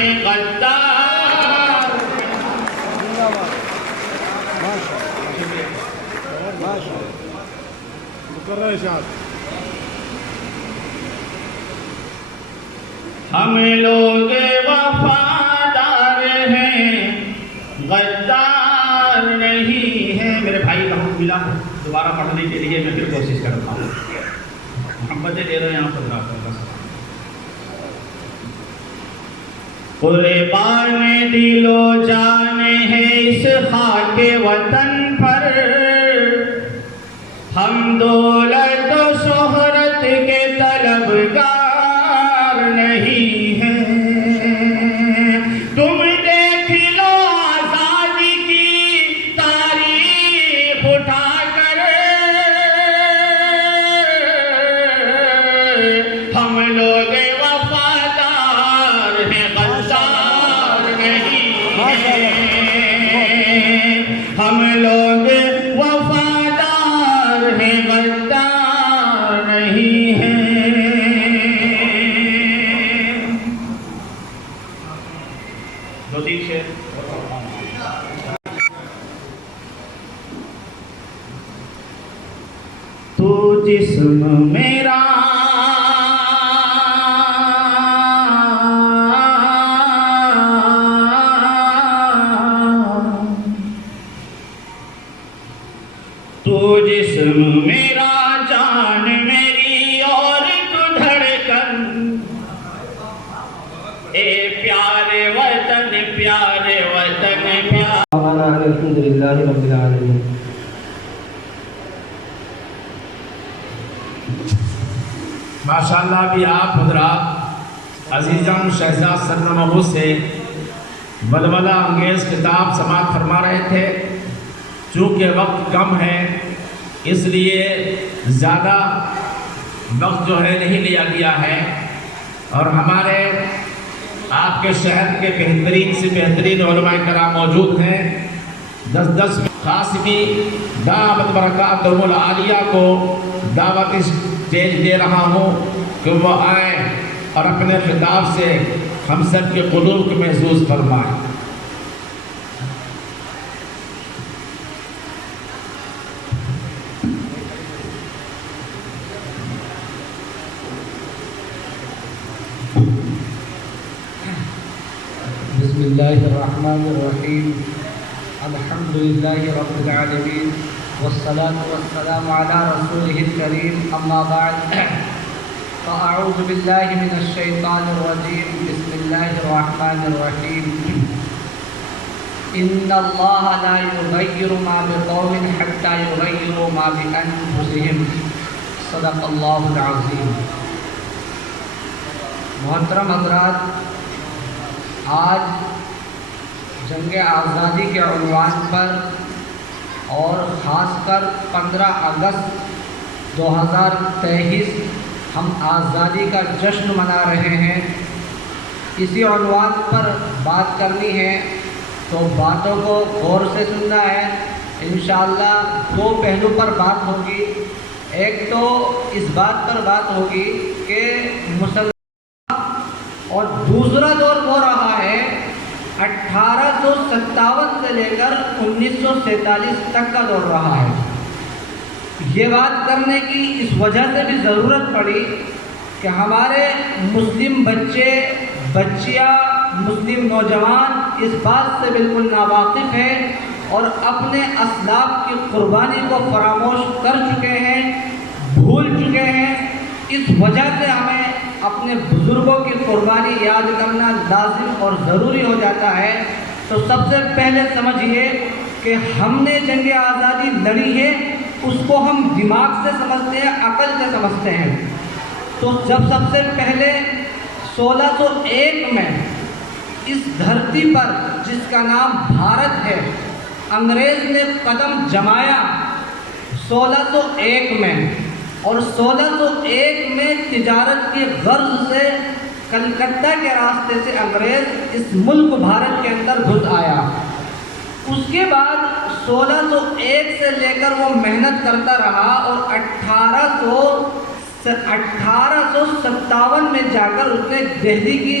ہیں غدار. ہم لوگ وفادار ہیں غدار نہیں ہیں. میرے بھائی کا حکم ملا دوبارہ پڑھنے کے لیے میں پھر کوشش کرتا ہوں. محمد دے رہے یہاں پر قربان دل و جان ہے اس خاک وطن پر. ہم دولت و شہرت کے طلبگار نہیں ہیں. تم دیکھ لو آزادی کی تاریخ اٹھا کر. ہم لوگ وفادار ہیں غدار نہیں ہیں. ہم لوگ وفادار ہیں غدار نہیں ہیں. دو تین شعر تو جسم میرا تو جسم میرا جان میری اور تو دھڑکن. اے پیارے وطن پیارے وطن پیارے. الحمدللہ رب العالمین. ماشاءاللہ بھی آپ حضرات عزیزان شہزاد سرنمہ سے ولولہ انگیز کتاب سماعت فرما رہے تھے. چونکہ وقت کم ہے اس لیے زیادہ وقت جو ہے نہیں لیا گیا ہے. اور ہمارے آپ کے شہر کے بہترین سے بہترین علماء کرام موجود ہیں. 10 قاسمی دعوت برکاتہم العالیہ کو دعوت اسٹیج دے رہا ہوں کہ وہ آئیں اور اپنے خطاب سے ہم سب کے قلوب کو محظوظ فرمائیں. بسم اللہ الرحمن الرحیم. الحمدللہ رب العالمین والصلاة والسلام علی رسولہ الکریم. اما بعد فاعوذ باللہ من الشیطان الرجیم. بسم اللہ الرحمن الرحیم. ان اللہ لا یغیر ما بقوم حتی یغیروا ما بانفسہم. صدق اللہ العظیم. محترم حضرات، آج جنگ آزادی کے عنوان پر اور خاص کر 15 اگست 2023 ہم آزادی کا جشن منا رہے ہیں. اسی عنوان پر بات کرنی ہے تو باتوں کو غور سے سننا ہے. انشاءاللہ 2 پہلو پر بات ہوگی. ایک تو اس بات پر بات ہوگی کہ مسلمان، اور دوسرا دور وہ رہا ہے 1857 سے لے کر 1947 تک کا دور رہا ہے. یہ بات کرنے کی اس وجہ سے بھی ضرورت پڑی کہ ہمارے مسلم بچے بچیاں مسلم نوجوان اس بات سے بالکل ناواقف ہیں اور اپنے اسلاف کی قربانی کو فراموش کر چکے ہیں، بھول چکے ہیں. اس وجہ سے ہمیں اپنے بزرگوں کی قربانی یاد کرنا لازم اور ضروری ہو جاتا ہے. تو سب سے پہلے سمجھیے کہ ہم نے جنگ آزادی لڑی ہے، اس کو ہم دماغ سے سمجھتے ہیں، عقل سے سمجھتے ہیں. تو جب سب سے پہلے 1601 میں اس دھرتی پر جس کا نام بھارت ہے انگریز نے قدم جمایا 1601 میں، اور 1601 میں تجارت کی غرض سے کلکتہ کے راستے سے انگریز اس ملک بھارت کے اندر گھس آیا. اس کے بعد 1601 سے لے کر وہ محنت کرتا رہا اور 1857 میں جا کر اس نے دہلی کی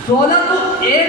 1601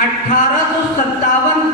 1857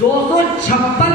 256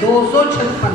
256।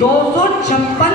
256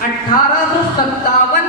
1857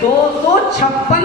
256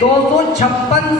256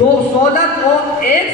1601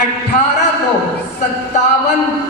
1857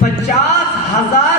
50,000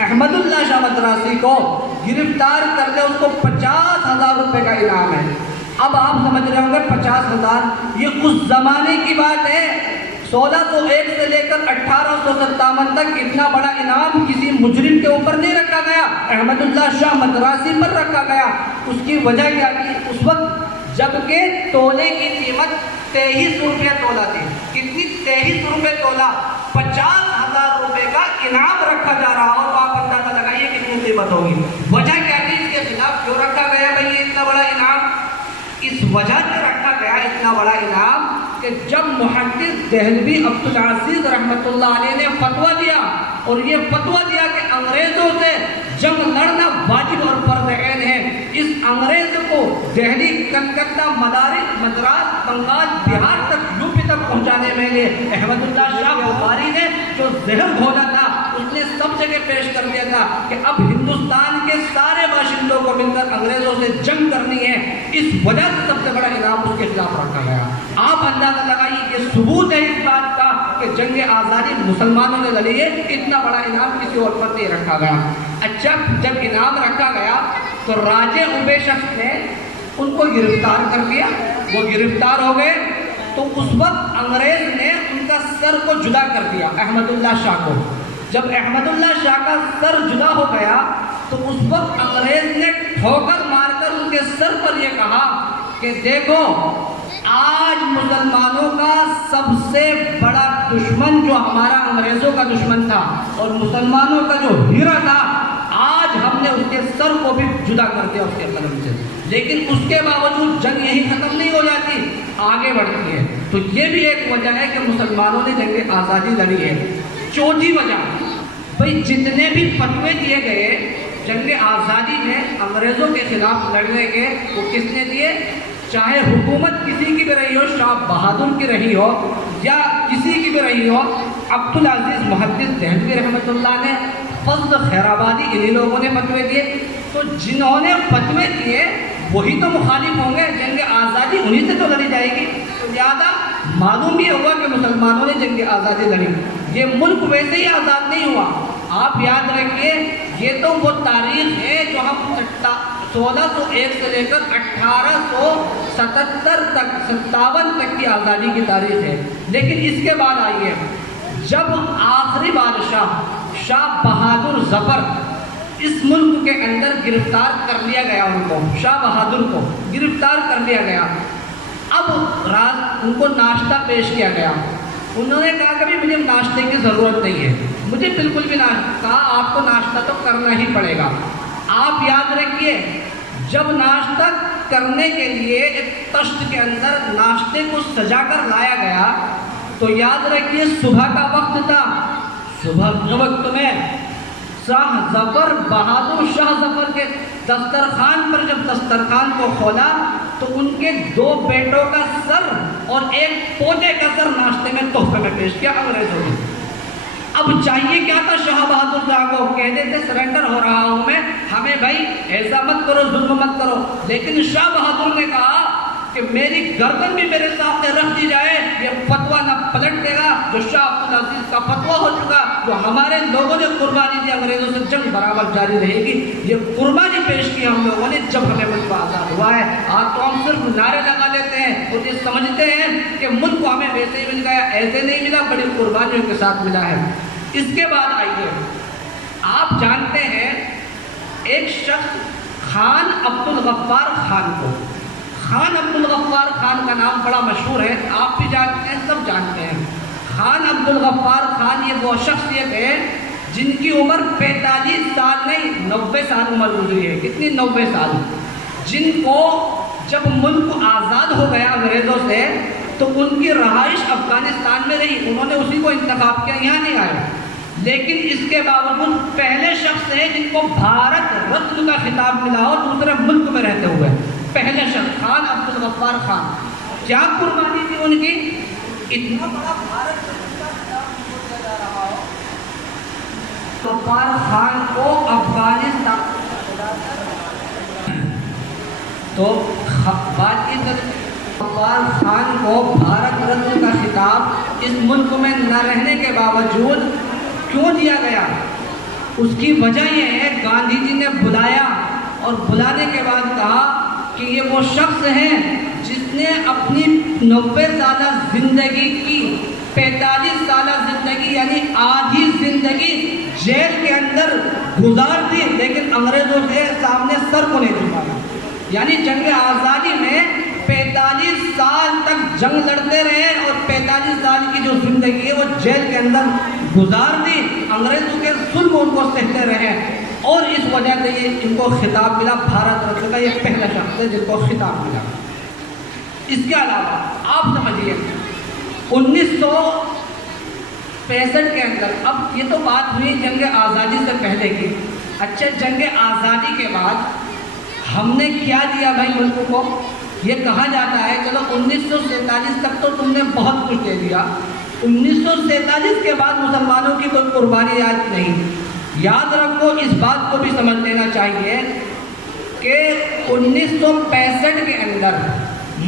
احمد اللہ شاہ مدراسی کو گرفتار کر لے، اس کو 50,000 روپے کا انعام ہے۔ اب آپ سمجھ رہے ہوں گے 50,000 یہ اس زمانے کی بات ہے، 1601 سے لے کر 1857 تک اتنا بڑا انعام کسی مجرم کے اوپر نہیں رکھا گیا، احمد اللہ شاہ مدراسی پر رکھا گیا۔ اس کی وجہ کیا تھی؟ اس وقت جبکہ تولے کی قیمت 23 روپے تولہ تھی، کتنی؟ 23 روپے تولہ، 50,000 روپے کا انعام رکھا جا رہا ہو تو آپ اندازہ لگائیے کتنی قیمت ہوگی۔ وجہ کیا تھی؟ اس کے خلاف کیوں رکھا گیا بھائی یہ اتنا بڑا انعام؟ اس وجہ سے رکھا گیا اتنا بڑا انعام کہ جب محدث دہلوی عبدالعزیز رحمۃ اللہ علیہ نے فتویٰ دیا، اور یہ فتویٰ دیا کہ انگریزوں سے جنگ لڑنا واجب اور فرض عین ہے، اس انگریز کو دہلی، کلکتہ، مدراس، بنگال، بہار تک، یوپی تک پہنچانے میں لیے احمد اللہ شاہ بخاری نے جو زہر گھولا تھا اس نے سب جگہ پیش کر دیا تھا کہ اب ہندوستان کے سارے باشندوں کو مل کر انگریزوں سے جنگ کرنی ہے۔ اس وجہ سے سب سے بڑا انعام اس کے خلاف رکھا گیا۔ آپ اندازہ لگائیے کہ ثبوت ہے اس بات کا کہ جنگ آزادی مسلمانوں نے لڑی ہے، اتنا بڑا انعام کسی اور پر نہیں رکھا گیا۔ اچھا، جب انعام رکھا گیا تو راجے اوبے شخص نے ان کو گرفتار کر لیا، وہ گرفتار ہو گئے تو اس وقت انگریز نے ان کا سر کو جدا کر دیا، احمد اللہ شاہ کو۔ جب احمد اللہ شاہ کا سر جدا ہو گیا تو اس وقت انگریز نے ٹھوکر مار کر ان کے سر پر یہ کہا کہ دیکھو، آج مسلمانوں کا سب سے بڑا دشمن جو ہمارا انگریزوں کا دشمن تھا اور مسلمانوں کا جو ہیرا تھا، آج ہم نے اس کے سر کو بھی جدا کر دیا اس کے قلم سے۔ لیکن اس کے باوجود جنگ یہی ختم نہیں ہو جاتی، آگے بڑھتی ہے۔ تو یہ بھی ایک وجہ ہے کہ مسلمانوں نے جنگ آزادی لڑی ہے۔ چوتھی وجہ، بھئی جتنے بھی فتوے دیے گئے جنگ آزادی میں انگریزوں کے خلاف لڑنے کے، وہ کس نے دیے؟ چاہے حکومت کسی کی بھی رہی ہو، شاہ بہادر کی رہی ہو یا کسی کی بھی رہی ہو، عبدالعزیز محدث دہلوی رحمۃ اللہ نے، فضل خیرآبادی، انہی لوگوں نے فتوے دیے۔ تو جنہوں نے فتوے دیے وہی تو مخالف ہوں گے، جنگ آزادی انہی سے تو لڑی جائے گی۔ تو زیادہ معلوم یہ ہوا کہ مسلمانوں نے جنگ آزادی لڑی۔ یہ ملک ویسے ہی آزاد نہیں ہوا، آپ یاد رکھیے، یہ تو وہ تاریخ ہے جو ہم 1601 سے لے کر 1877 تک، 57 تک کی آزادی کی تاریخ ہے۔ لیکن اس کے بعد آئیے، جب آخری بادشاہ شاہ بہادر ظفر اس ملک کے اندر گرفتار کر لیا گیا، ان کو، شاہ بہادر کو گرفتار کر لیا گیا۔ اب رات ان کو ناشتہ پیش کیا گیا، انہوں نے کہا کہ مجھے ناشتے کی ضرورت نہیں ہے، مجھے بالکل بھی ناشتہ، کہا آپ کو ناشتہ تو کرنا ہی پڑے گا۔ آپ یاد رکھیے، جب ناشتہ کرنے کے لیے ایک تشت کے اندر ناشتے کو سجا کر لایا گیا تو یاد رکھیے صبح کا وقت تھا۔ صبح کے وقت میں شاہ ظفر، بہادر شاہ ظفر کے دسترخوان پر جب دسترخوان کو کھولا تو ان کے 2 بیٹوں کا سر اور ایک پوتے کا سر ناشتے میں تحفے میں پیش کیا انگریزوں نے۔ اب چاہیے کیا تھا شاہ بہادر شاہ کو؟ کہہ دیتے سرنڈر ہو رہا ہوں میں، ہمیں بھائی ایسا مت کرو، ظلم مت کرو۔ لیکن شاہ بہادر نے کہا کہ میری گردن بھی میرے سامنے رکھ دی جائے، یہ فتویٰ نہ پلٹ دے گا جو شاہ عبدالعزیز کا فتویٰ ہو چکا، جو ہمارے لوگوں نے قربانی دی، انگریزوں سے جنگ برابر جاری رہے گی۔ یہ قربانی پیش کی ہم لوگوں نے جب ہمیں ملک آزاد ہوا ہے۔ آج تو ہم صرف نعرے لگا لیتے ہیں اور یہ سمجھتے ہیں کہ ملک کو ہمیں ویسے ہی مل گیا، ایسے نہیں ملا، بڑی قربانیوں کے ساتھ ملا ہے۔ اس کے بعد آئیے، آپ جانتے ہیں ایک شخص خان عبدالغفار خان کو، خان عبدالغفار خان کا نام بڑا مشہور ہے، آپ بھی جانتے ہیں، سب جانتے ہیں۔ خان عبدالغفار خان یہ وہ شخصیت ہے جن کی عمر 45 سال نہیں 90 سال عمر گزری ہے۔ کتنی؟ 90 سال۔ جن کو جب ملک آزاد ہو گیا انگریزوں سے تو ان کی رہائش افغانستان میں رہی، انہوں نے اسی کو انتخاب کیا، یہاں نہیں آئے۔ لیکن اس کے باوجود پہلے شخص ہیں جن کو بھارت رتن کا خطاب ملا اور دوسرے ملک میں رہتے ہوئے، پہلے شخص خان عبدالغفار خان۔ کیا قربانی تھی ان کی؟ اتنا بڑا بھارت رتن کا خطاب دیا جا رہا ہو، غفار خان کو افغانستان تو بات یہ غفار خان کو بھارت رتن کا خطاب اس ملک میں نہ رہنے کے باوجود کیوں دیا گیا؟ اس کی وجہ یہ ہے گاندھی جی نے بلایا اور بلانے کے بعد کہا کہ یہ وہ شخص ہیں جس نے اپنی 90 سالہ زندگی کی 45 سالہ زندگی یعنی آدھی زندگی جیل کے اندر گزار دی، لیکن انگریزوں کے سامنے سر کو نہیں جھکایا. یعنی جنگ آزادی میں 45 سال تک جنگ لڑتے رہے اور 45 سال کی جو زندگی ہے وہ جیل کے اندر گزار دی. انگریزوں کے ظلم ان کو سہتے رہے اور اس وجہ سے یہ ان کو خطاب ملا بھارت رتن کا. یہ پہلا شخص ہے جن کو خطاب ملا. اس کے علاوہ آپ سمجھیے 1965 کے اندر، اب یہ تو بات ہوئی جنگ آزادی سے پہلے کی. اچھا، جنگ آزادی کے بعد ہم نے کیا دیا بھائی ملک کو؟ یہ کہا جاتا ہے چلو 1947 تک تو تم نے بہت کچھ دے دیا، 1947 کے بعد مسلمانوں کی کوئی قربانی یاد نہیں. یاد رکھو، اس بات کو بھی سمجھ لینا چاہیے کہ 1965 کے اندر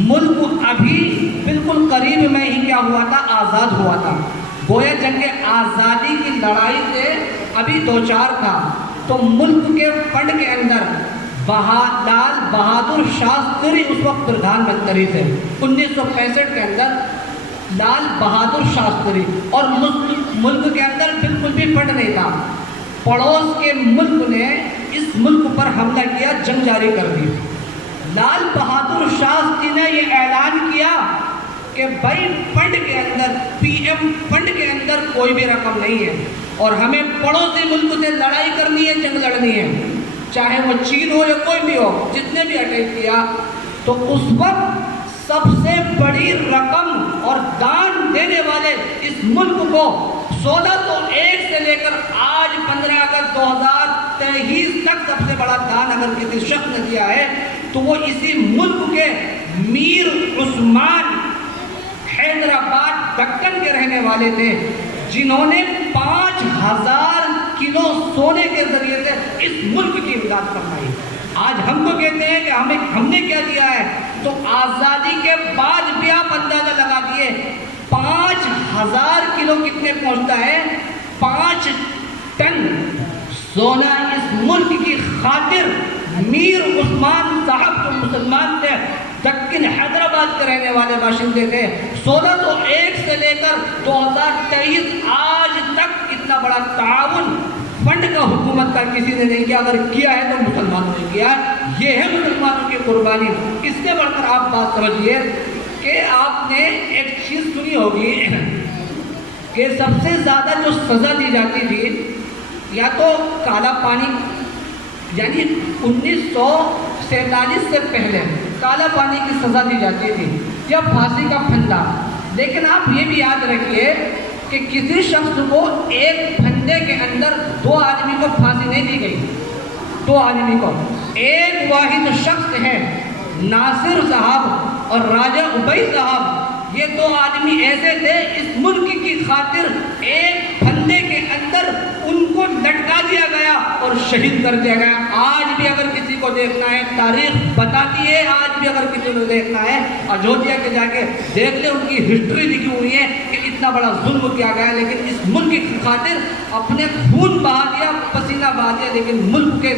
ملک ابھی بالکل قریب میں ہی کیا ہوا تھا؟ آزاد ہوا تھا. گویا جنگ آزادی کی لڑائی سے ابھی دوچار تھا. تو ملک کے فنڈ کے اندر لال بہادر شاستری اس وقت پردھان منتری تھے 1965 کے اندر. لال بہادر شاستری، اور ملک کے اندر بالکل بھی فنڈ نہیں تھا. پڑوس کے ملک نے اس ملک پر حملہ کیا، جنگ جاری کر دی. لال بہادر شاستری نے یہ اعلان کیا کہ بھائی فنڈ کے اندر، پی ایم فنڈ کے اندر کوئی بھی رقم نہیں ہے اور ہمیں پڑوسی ملک سے لڑائی کرنی ہے، جنگ لڑنی ہے، چاہے وہ چین ہو یا کوئی بھی ہو. جتنے بھی اٹیک کیا تو اس وقت سب سے بڑی رقم اور دان دینے والے اس ملک کو 1601 سے لے کر آج 15 اگست 2023 تک سب سے بڑا دان اگر کسی شخص نے دیا ہے تو وہ اسی ملک کے میر عثمان حیدرآباد دکن کے رہنے والے تھے، جنہوں نے 5000 کلو سونے کے ذریعے سے اس ملک کی امداد فرمائی. آج ہم کو کہتے ہیں کہ ہم نے کیا دیا ہے، تو آزادی کے بعد بھی آپ اندازہ لگا دیے 5000 کلو کتنے پہنچتا ہے؟ 5 ٹن سونا اس ملک کی خاطر میر عثمان صاحب جو مسلمان تھے، دکن حیدرآباد کے رہنے والے باشندے تھے، 1601 سے لے کر 2023 آج تک اتنا بڑا تعاون فنڈ کا حکومت کا کسی نے نہیں کیا. اگر کیا ہے تو مسلمانوں نے کیا. یہ ہے مسلمانوں کی قربانی. اس سے بڑھ کر آپ بات سمجھیے کہ آپ نے ایک چیز سنی ہوگی کہ سب سے زیادہ جو سزا دی جاتی تھی یا تو کالا پانی، یعنی 1947 سے پہلے کالا پانی کی سزا دی جاتی تھی یا پھانسی کا پھندا. لیکن آپ یہ بھی یاد رکھیے کہ کسی شخص کو ایک پھندے کے اندر 2 آدمی کو پھانسی نہیں دی گئی. 2 آدمی کو، ایک واحد شخص ہے ناصر صاحب اور راجہ ابئی صاحب. یہ 2 آدمی ایسے تھے اس ملک کی خاطر ایک پھندے کے اندر ان کو لٹکا دیا گیا اور شہید کر دیا گیا. آج بھی اگر کسی کو دیکھنا ہے، تاریخ بتاتی ہے، آج بھی اگر کسی کو دیکھنا ہے اجودھیا کے جا کے دیکھ لیں، ان کی ہسٹری لکھی ہوئی ہے کہ اتنا بڑا ظلم کیا گیا، لیکن اس ملک کی خاطر اپنے خون بہا دیا، پسینہ بہا دیا، لیکن ملک کے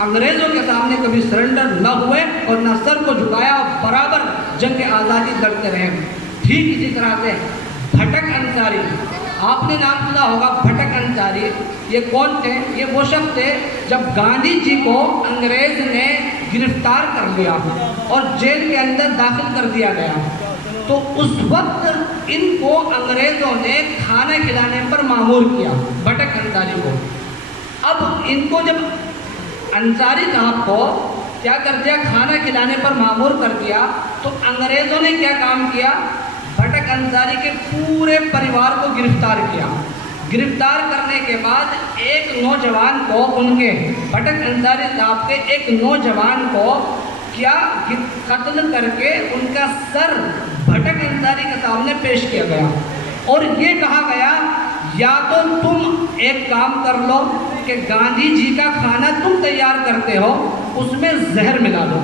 انگریزوں کے سامنے کبھی سرنڈر نہ ہوئے اور نہ سر کو جھکایا اور برابر جنگ آزادی لڑتے رہے. ٹھیک اسی طرح سے بھٹک انصاری، آپ نے نام سنا ہوگا بھٹک انصاری. یہ کون تھے؟ یہ وہ شخص تھے جب گاندھی جی کو انگریز نے گرفتار کر لیا اور جیل کے اندر داخل کر دیا گیا، تو اس وقت ان کو انگریزوں نے کھانا کھلانے پر مامور کیا، بھٹک انصاری کو. اب ان کو جب انصاری صاحب کو کیا کر دیا، کھانا کھلانے پر مامور کر دیا، تو انگریزوں نے کیا کام کیا، بھٹک انصاری کے پورے پریوار کو گرفتار کیا. گرفتار کرنے کے بعد ایک نوجوان کو، ان کے بھٹک انصاری صاحب کے ایک نوجوان کو کیا قتل کر کے ان کا سر بھٹک انصاری کے سامنے پیش کیا گیا اور یہ کہا گیا یا تو تم ایک کام کر لو کہ گاندھی جی کا کھانا تم تیار کرتے ہو اس میں زہر ملا دو.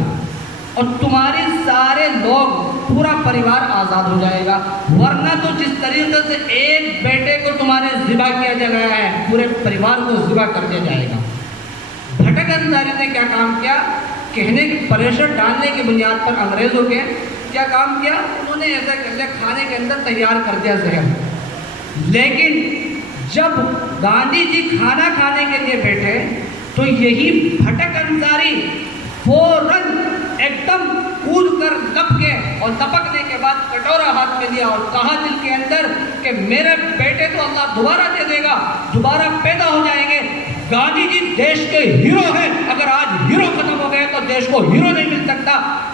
اور تمہارے سارے لوگ پورا پریوار آزاد ہو جائے گا، ورنہ تو جس طریقے سے ایک بیٹے کو تمہارے ذبح کیا جا رہا ہے پورے پریوار کو ذبح کر دیا جائے گا۔ بھٹک انصاری نے کیا کام کیا؟ کہنے پریشر ڈالنے کی بنیاد پر انگریزوں کے کیا کام کیا؟ انہوں نے ایسا کر لیا، کھانے کے اندر تیار کر دیا زہر۔ لیکن جب گاندھی جی کھانا کھانے کے لیے بیٹھے تو یہی بھٹک انصاری فوراً ایک دم کود کر لپ کے اور لپکنے کے بعد کٹورا ہاتھ میں لیا اور کہا دل کے اندر کہ میرے بیٹے تو اللہ دوبارہ دے دے گا، دوبارہ پیدا ہو جائیں گے۔ گاندھی جی دیش کے ہیرو ہیں، اگر آج ہیرو ختم ہو گئے تو دیش کو ہیرو نہیں مل سکتا۔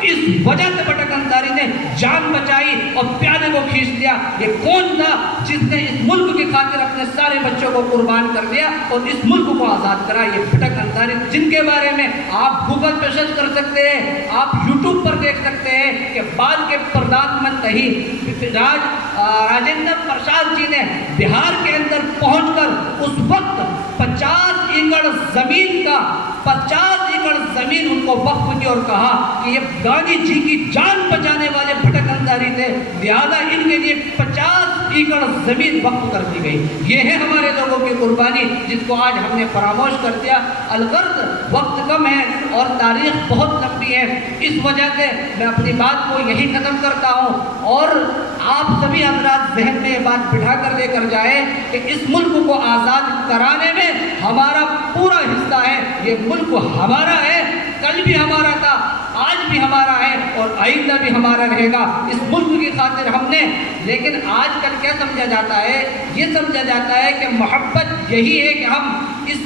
اس وجہ سے بھٹک انصاری نے جان بچائی اور پیادے کو کھینچ لیا۔ یہ کون تھا جس نے اس ملک کی خاطر اپنے سارے بچوں کو قربان کر دیا اور اس ملک کو آزاد کرا؟ یہ بھٹک انصاری، جن کے بارے میں آپ گوگل پہ سرچ کر سکتے ہیں، آپ یوٹیوب پر دیکھ سکتے ہیں کہ بعد کے پردھان منتری راجندر پرساد جی نے بہار کے اندر پہنچ کر اس وقت 50 ایکڑ زمین کا 50 ایکڑ زمین ان کو وقف کی اور کہا کہ یہ گاندھی جی کی جان بچانے والے بھٹک انصاری تھے، لہذا ان کے لیے 50 ایکڑ زمین وقف کر دی گئی۔ یہ ہے ہمارے لوگوں کی قربانی جس کو آج ہم نے فراموش کر دیا۔ الغرض وقت کم ہے اور تاریخ بہت لمبی ہے، اس وجہ سے میں اپنی بات کو یہی ختم کرتا ہوں اور آپ سبھی حضرات ذہن میں یہ بات بٹھا کر لے کر جائیں کہ اس ملک کو آزاد کرانے میں ہمارا پورا حصہ ہے۔ یہ ملک ہمارا ہے، کل بھی ہمارا تھا، آج بھی ہمارا ہے اور آئندہ بھی ہمارا رہے گا۔ اس ملک کی خاطر ہم نے، لیکن آج کل کیا سمجھا جاتا ہے؟ یہ سمجھا جاتا ہے کہ محبت یہی ہے کہ ہم اس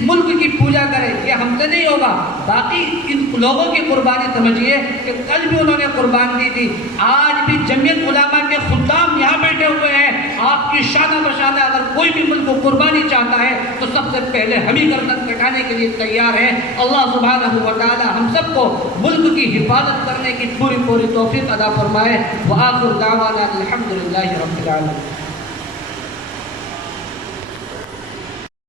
ملک کی پوجا کریں، یہ ہم سے نہیں ہوگا۔ باقی ان لوگوں کی قربانی سمجھیے کہ کل بھی انہوں نے قربان دی تھی، آج بھی جمعیت علماء کے خدام یہاں بیٹھے ہوئے ہیں۔ آپ کی شانہ بشانہ اگر کوئی بھی ملک کو قربانی چاہتا ہے تو سب سے پہلے ہم ہی گردن کٹانے کے لیے تیار ہیں۔ اللہ سبحانہ و تعالی ہم سب کو ملک کی حفاظت کرنے کی پوری توفیق عطا فرمائے۔ وآخر دعوانا الحمدللہ رب العالمین۔